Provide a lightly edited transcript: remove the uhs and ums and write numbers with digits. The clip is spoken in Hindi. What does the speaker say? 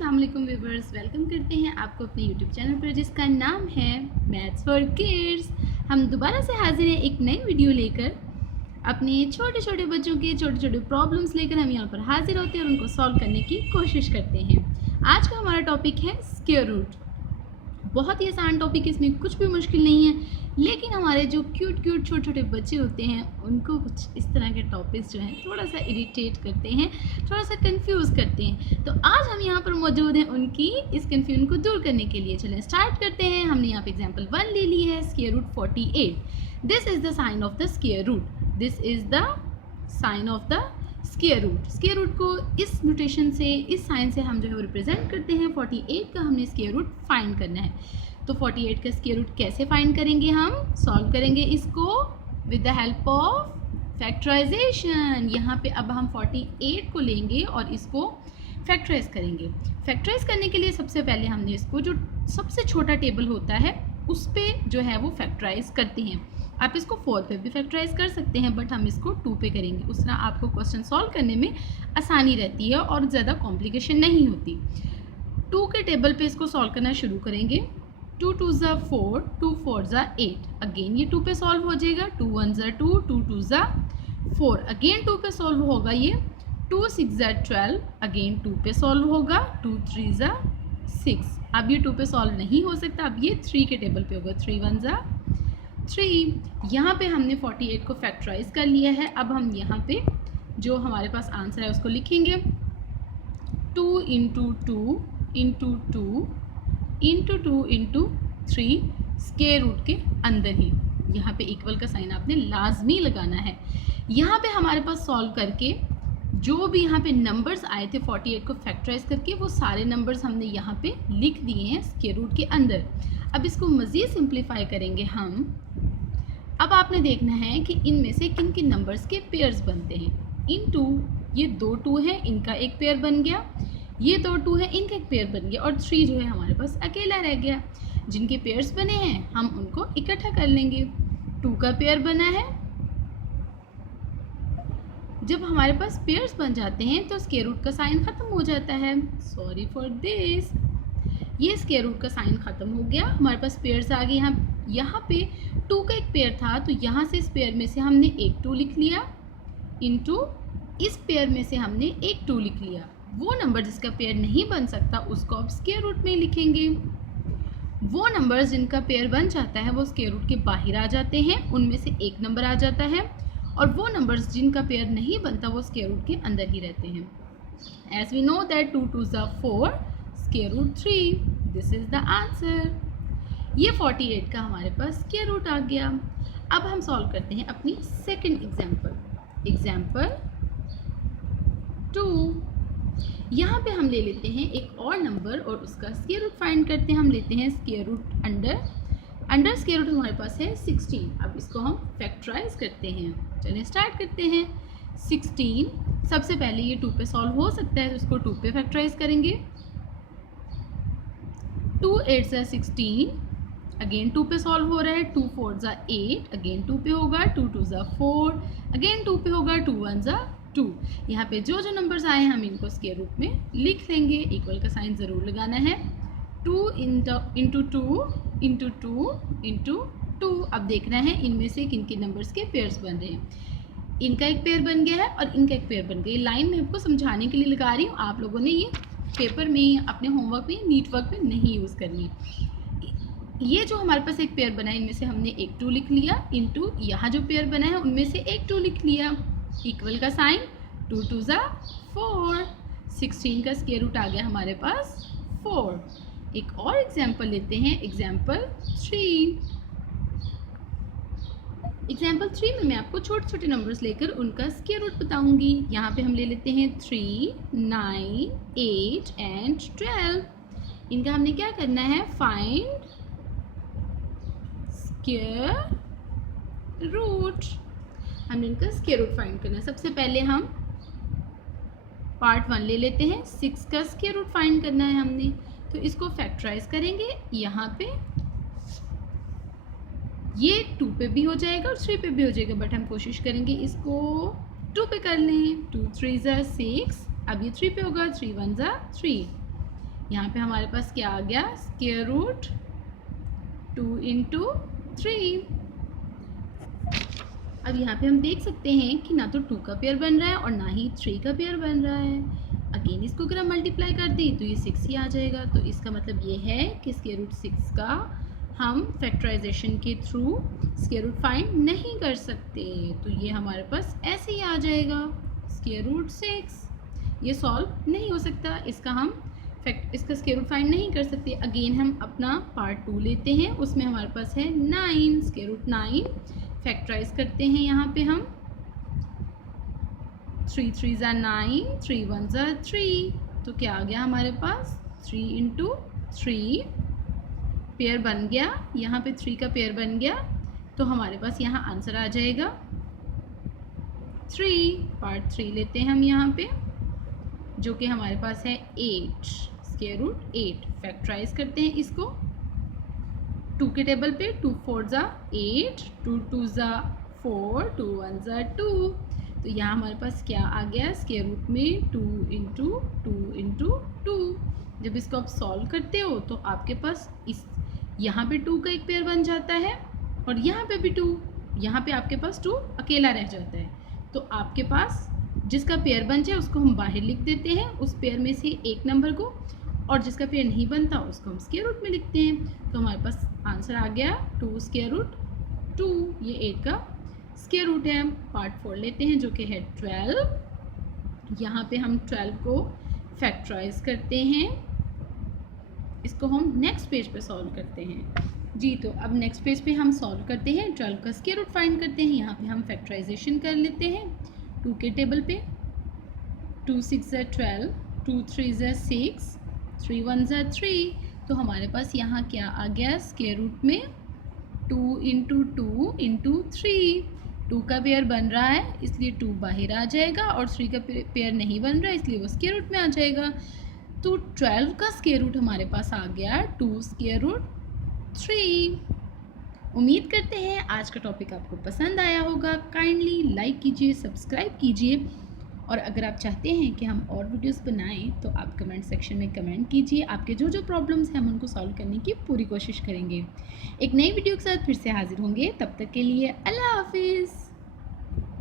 अस्सलाम वालेकुम व्यूवर्स, वेलकम करते हैं आपको अपने यूट्यूब चैनल पर जिसका नाम है मैथ्स फॉर किड्स। हम दोबारा से हाजिर हैं एक नई वीडियो लेकर। अपने छोटे छोटे बच्चों के छोटे छोटे प्रॉब्लम्स लेकर हम यहाँ पर हाजिर होते हैं और उनको सॉल्व करने की कोशिश करते हैं। आज का हमारा टॉपिक है स्क्वायर रूट। बहुत ही आसान टॉपिक है, इसमें कुछ भी मुश्किल नहीं है, लेकिन हमारे जो क्यूट छोटे छोटे बच्चे होते हैं उनको कुछ इस तरह के टॉपिक्स जो हैं थोड़ा सा इरिटेट करते हैं, थोड़ा सा कंफ्यूज करते हैं। तो आज हम यहाँ पर मौजूद हैं उनकी इस कंफ्यूजन को दूर करने के लिए। चलें स्टार्ट करते हैं। हमने यहाँ पे एग्जांपल 1 ले ली है, square root 48। This is the sign of the square root. This is the sign of the square root. Square root को इस नोटेशन से, इस साइन से हम जो है वो रिप्रेजेंट करते हैं। 48 का हमने स्क्वायर रूट फाइंड करना है। तो 48 का स्क्वायर रूट कैसे फाइंड करेंगे? हम सॉल्व करेंगे इसको with the help of factorization. यहाँ पे अब हम 48 को लेंगे और इसको फैक्टराइज करेंगे। फैक्टराइज करने के लिए सबसे पहले हमने इसको जो सबसे छोटा टेबल होता है उस पर जो है वो फैक्टराइज करते हैं। आप इसको 4 पे भी फैक्टराइज कर सकते हैं, बट हम इसको 2 पे करेंगे। उस तरह आपको क्वेश्चन सॉल्व करने में आसानी रहती है और ज़्यादा कॉम्प्लिकेशन नहीं होती। 2 के टेबल पे इसको सॉल्व करना शुरू करेंगे। 2 2 ज़ा 4, 2 4 ज़ा 8। अगेन ये 2 पे सॉल्व हो जाएगा। 2 1 ज़ा 2, 2 2 ज़ा 4। अगेन 2 पे सॉल्व होगा ये। 2 6 ज़ा 12। अगेन 2 पे सॉल्व होगा। 2 3 ज़ा 6। अब ये 2 पे सॉल्व नहीं हो सकता, अब ये 3 के टेबल पे होगा। 3 1 ज़ा 3। यहाँ पे हमने 48 को फैक्टराइज कर लिया है। अब हम यहाँ पे जो हमारे पास आंसर है उसको लिखेंगे। 2 into 2 into 2 into 2 into 3 square root के अंदर ही। यहाँ पे इक्वल का साइन आपने लाजमी लगाना है। यहाँ पे हमारे पास सॉल्व करके जो भी यहाँ पे नंबर्स आए थे 48 को फैक्टराइज करके, वो सारे नंबर्स हमने यहाँ पे लिख दिए हैं स्क्वायर रूट के अंदर। अब इसको मज़ीद सिंप्लीफाई करेंगे हम। अब आपने देखना है कि इनमें से किन किन नंबर्स के पेयर्स बनते हैं। इनटू ये 2 2 है, इनका एक पेयर बन गया। ये 2 2 है, इनका एक पेयर बन गया। और 3 जो है हमारे पास अकेला रह गया। जिनके पेयर्स बने हैं हम उनको इकट्ठा कर लेंगे। 2 का पेयर बना है। जब हमारे पास पेयर्स बन जाते हैं तो स्क्वायर रूट का साइन ख़त्म हो जाता है। Sorry for this. ये स्क्वायर रूट का साइन ख़त्म हो गया, हमारे पास पेयर्स आ गए। यहाँ पे 2 का एक पेयर था, तो यहाँ से इस पेयर में से हमने एक 2 लिख लिया। इनटू इस पेयर में से हमने एक 2 लिख लिया। वो नंबर जिसका पेयर नहीं बन सकता उसको आप स्क्वायर रूट में लिखेंगे। वो नंबर्स जिनका पेयर बन जाता है वो स्क्वायर रूट के बाहर आ जाते हैं, उनमें से एक नंबर आ जाता है। और वो नंबर्स जिनका पेयर नहीं बनता वो स्क्वायर रूट के अंदर ही रहते हैं। एज वी नो दैट 2 2 ज़ा 4 square root 3। This is the answer. ये 48 का हमारे पास स्क्वायर रूट आ गया। अब हम सॉल्व करते हैं अपनी सेकंड एग्जाम्पल 2। यहाँ पे हम ले लेते हैं एक और नंबर और उसका स्क्वायर रूट फाइंड करते हैं। हम लेते हैं square root under square root हमारे पास है 16। अब इसको हम फैक्टराइज करते हैं। चलिए स्टार्ट करते हैं। 16 सबसे पहले ये 2 पे सॉल्व हो सकता है, तो इसको 2 पे फैक्टराइज करेंगे। 2 8 ज़ा 16। अगेन 2 पे सॉल्व हो रहा है। 2 4 ज़ा 8। अगेन 2 पे होगा। 2 2 ज़ा 4। अगेन 2 पे होगा। 2 1 ज़ा 2। यहाँ पे जो जो नंबर्स आए हैं हम इनको स्क्वायर रूट में लिख लेंगे। इक्वल का साइन ज़रूर लगाना है। 2 इंटू 2 इंटू 2 इंटू 2। अब देखना है इनमें से किन किन नंबर्स के पेयर्स बन रहे हैं। इनका एक पेयर बन गया है और इनका एक पेयर बन गया। लाइन में आपको समझाने के लिए लगा रही हूँ, आप लोगों ने ये पेपर में, अपने होमवर्क में, नीट वर्क में नहीं यूज़ करनी। ये जो हमारे पास एक पेयर बना है इनमें से हमने एक 2 लिख लिया। इंटू यहाँ जो पेयर बना है उनमें से एक 2 लिख लिया। इक्वल का साइन। 2 2 ज़ा 4। 16 का स्क्वायर रूट आ गया हमारे पास 4। एक और एग्जाम्पल लेते हैं, एग्जाम्पल 3। एग्जाम्पल 3 में मैं आपको छोटे छोटे नंबर्स लेकर उनका स्क्वायर रूट बताऊंगी। यहाँ पे हम ले लेते हैं 3 9 8 एंड 12। इनका हमने क्या करना है? Find square root. हमने इनका स्क्वायर रूट फाइंड करना है। सबसे पहले हम पार्ट 1 ले लेते हैं। 6 का स्क्वायर रूट फाइंड करना है हमने, तो इसको फैक्टराइज करेंगे। यहाँ पे ये 2 पे भी हो जाएगा और 3 पे भी हो जाएगा, बट हम कोशिश करेंगे इसको 2 पे कर लें। 2 3 ज़ा 6। अब ये 3 पे होगा। 3 1 ज़ा 3। यहाँ पे हमारे पास क्या आ गया, स्क्वायर रूट 2 इंटू 3। अब यहाँ पे हम देख सकते हैं कि ना तो 2 का पेयर बन रहा है और ना ही 3 का पेयर बन रहा है। अगेन इसको अगर हम मल्टीप्लाई कर दें तो ये 6 ही आ जाएगा। तो इसका मतलब ये है कि स्क्वायर रूट 6 का हम फैक्टराइजेशन के थ्रू स्क्वायर रूट फाइंड नहीं कर सकते। तो ये हमारे पास ऐसे ही आ जाएगा, स्क्वायर रूट 6। ये सॉल्व नहीं हो सकता, इसका स्क्वायर रूट फाइंड नहीं कर सकते। अगेन हम अपना पार्ट 2 लेते हैं, उसमें हमारे पास है 9, स्क्वायर रूट 9 फैक्टराइज करते हैं। यहाँ पे हम 3 3 ज़ा 9, 3 1 ज़ा 3, तो क्या आ गया हमारे पास 3 इंटू 3 पेयर बन गया। यहाँ पे 3 का पेयर बन गया, तो हमारे पास यहाँ आंसर आ जाएगा 3। पार्ट 3 लेते हैं हम यहाँ पे, जो कि हमारे पास है 8, स्क्वायर रूट 8 फैक्टराइज करते हैं इसको 2 के टेबल पे। 2 4 ज़ा 8, 2 2 ज़ा 4, 2 1 ज़ा 2। तो यहाँ हमारे पास क्या आ गया, स्क्वायर रूट में 2 इंटू 2। जब इसको आप सॉल्व करते हो तो आपके पास यहाँ पे 2 का एक पेयर बन जाता है और यहाँ पे भी 2, यहाँ पे आपके पास 2 अकेला रह जाता है। तो आपके पास जिसका पेयर बन जाए उसको हम बाहर लिख देते हैं, उस पेयर में से एक नंबर को, और जिसका पेयर नहीं बनता उसको हम स्क्वायर रूट में लिखते हैं। तो हमारे पास आंसर आ गया 2 स्क्वायर रूट 2। ये 8 का स्क्वायर रूट है। पार्ट 4 लेते हैं, जो कि है 12। यहाँ पे हम 12 को फैक्टराइज करते हैं, इसको हम नेक्स्ट पेज पे सॉल्व करते हैं जी। तो अब नेक्स्ट पेज पे हम सॉल्व करते हैं, 12 का स्क्वायर रूट फाइंड करते हैं। यहाँ पे हम फैक्टराइजेशन कर लेते हैं 2 के टेबल पे। 2 6 ज़ा 12, 2 3 ज़ा 6, 3 1 ज़ा 3। तो हमारे पास यहाँ क्या आ गया, स्क्वायर रूट में 2 इंटू 2 इंटू 3। 2 का पेयर बन रहा है इसलिए 2 बाहर आ जाएगा, और 3 का पेयर नहीं बन रहा है इसलिए वो स्क्वायर रूट में आ जाएगा। तो 12 का स्क्वायर रूट हमारे पास आ गया 2 स्क्वायर रूट 3। उम्मीद करते हैं आज का टॉपिक आपको पसंद आया होगा। काइंडली लाइक कीजिए, सब्सक्राइब कीजिए, और अगर आप चाहते हैं कि हम और वीडियोस बनाएं तो आप कमेंट सेक्शन में कमेंट कीजिए। आपके जो जो प्रॉब्लम्स हैं हम उनको सॉल्व करने की पूरी कोशिश करेंगे। एक नई वीडियो के साथ फिर से हाजिर होंगे, तब तक के लिए अल्लाह हाफिज़।